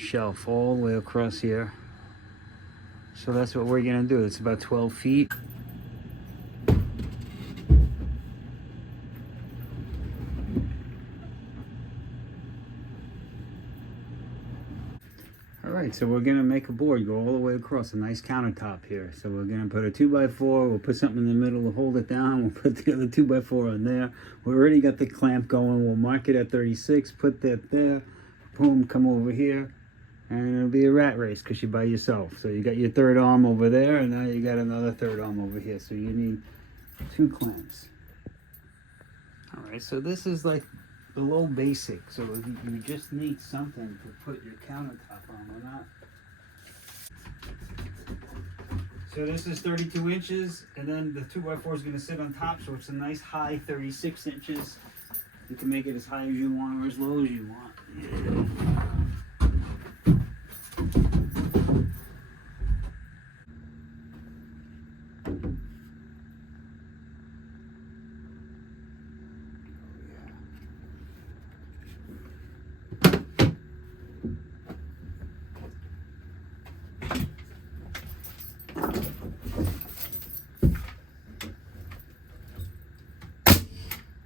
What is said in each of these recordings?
shelf all the way across here. So that's what we're gonna do. It's about 12 feet. Alright, so we're gonna make a board go all the way across, a nice countertop here. So we're gonna put a 2x4, we'll put something in the middle to hold it down, we'll put the other 2x4 on there. We already got the clamp going, we'll mark it at 36, put that there, boom, come over here, and it'll be a rat race because you're by yourself. So you got your third arm over there, and now you got another third arm over here. So you need 2 clamps. Alright, so this is like the Lowe basic, so you just need something to put your countertop on or not. So this is 32 inches, and then the 2x4 is going to sit on top, so it's a nice high 36 inches. You can make it as high as you want or as low as you want.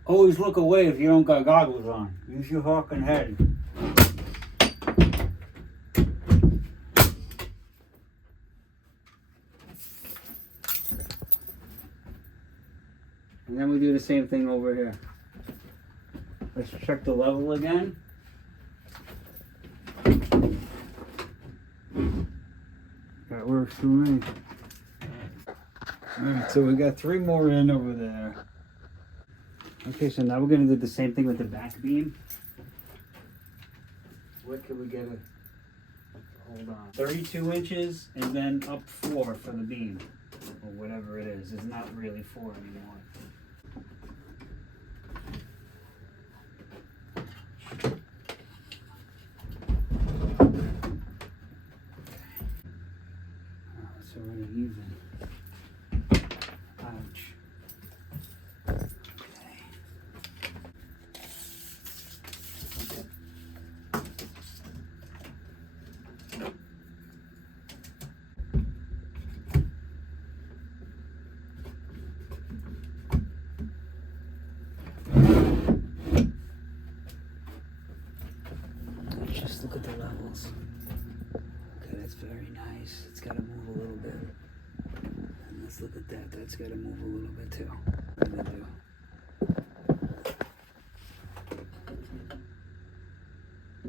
Always look away if you don't got goggles on. Use your hawking head. And then we do the same thing over here. Let's check the level again. That works for me. Alright, so we got 3 more in over there. Okay, so now we're going to do the same thing with the back beam. What can we get? Hold on. 32 inches and then up 4 for the beam. Or whatever it is. It's not really 4 anymore. Oh, it's already even. Ouch. Just look at the levels. Okay, that's very nice. It's got to move a little bit. And let's look at that. That's got to move a little bit too. What do they do?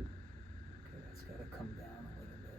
Okay, that's got to come down a little bit.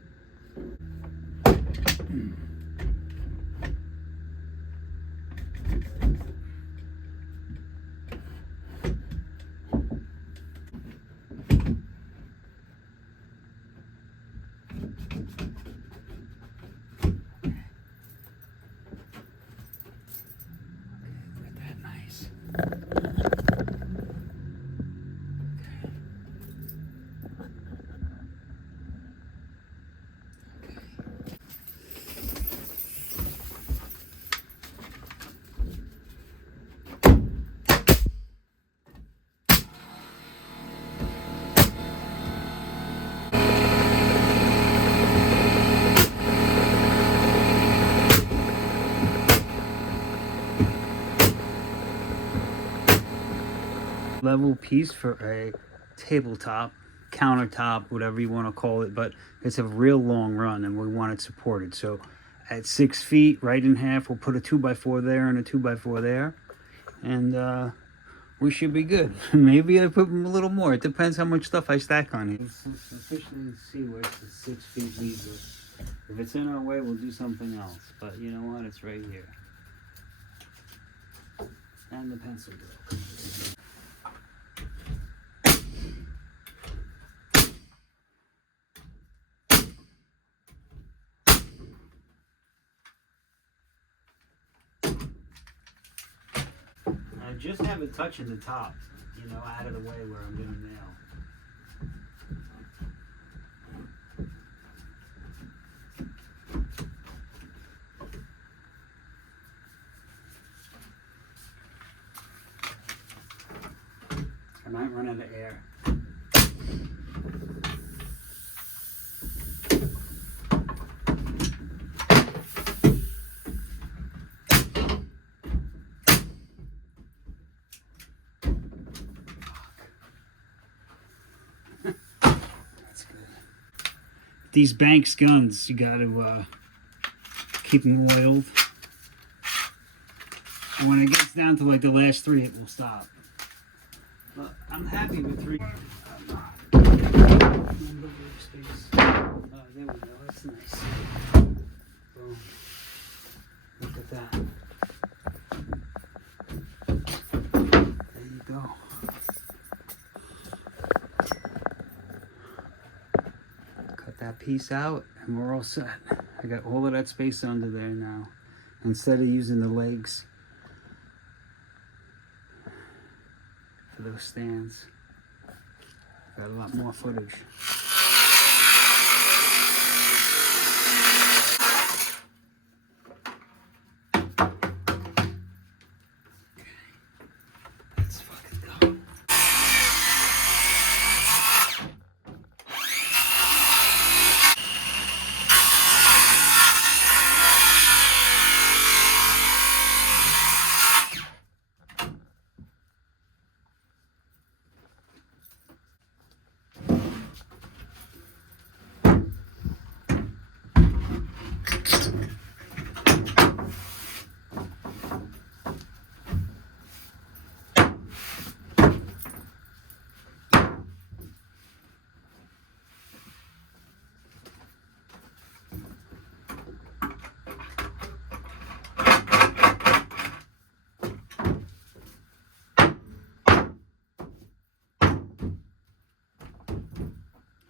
Level piece for a tabletop, countertop, whatever you want to call it, but it's a real long run and we want it supported. So at 6 feet, right in half, we'll put a 2x4 there and a 2x4 there, and we should be good. Maybe I put a little more. It depends how much stuff I stack on here. Let's officially see where the 6 feet leaves us. If it's in our way, we'll do something else, but you know what? It's right here. And the pencil broke. Just have it touching the top, you know, out of the way where I'm going to nail. I might run out of air. these Banks guns, you gotta keep them oiled. And when it gets down to like the last 3, it will stop. But I'm happy with 3. There we go, that's nice. Boom. Look at that. There you go. Cut that piece out and we're all set. I got all of that space under there now. Instead of using the legs for those stands. Got a lot more footage. Let's fucking go.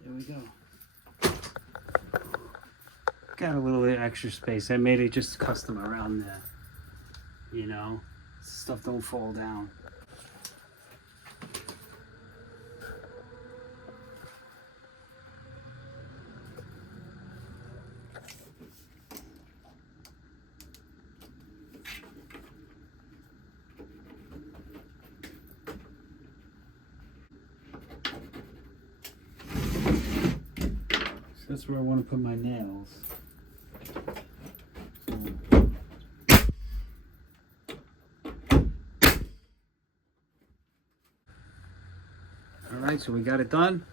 There we go. Got a little bit extra space. I made it just custom around there. You know, stuff don't fall down. That's where I want to put my nails. Alright, so we got it done.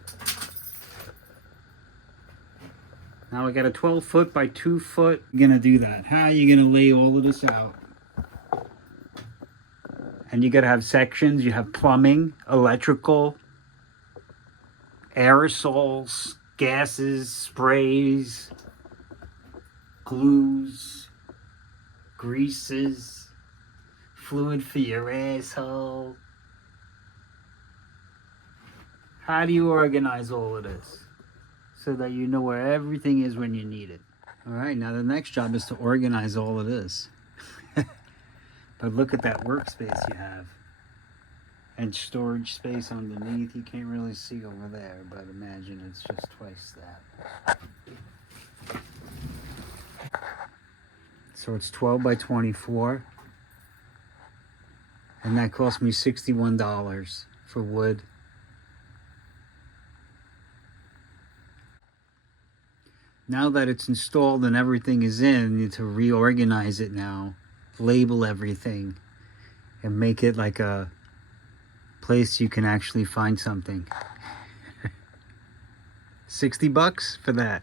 Now we got a 12 foot by 2 foot. You're gonna do that. How are you gonna lay all of this out? And you gotta have sections. You have plumbing, electrical, aerosols, gases, sprays, glues, greases, fluid for your asshole. How do you organize all of this so that you know where everything is when you need it? All right, now the next job is to organize all of this. But look at that workspace you have. And storage space underneath. You can't really see over there, but imagine it's just twice that. So it's 12 by 24. And that cost me $61 for wood. Now that it's installed and everything is in, I need to reorganize it now. Label everything. And make it like a place you can actually find something. $60 for that.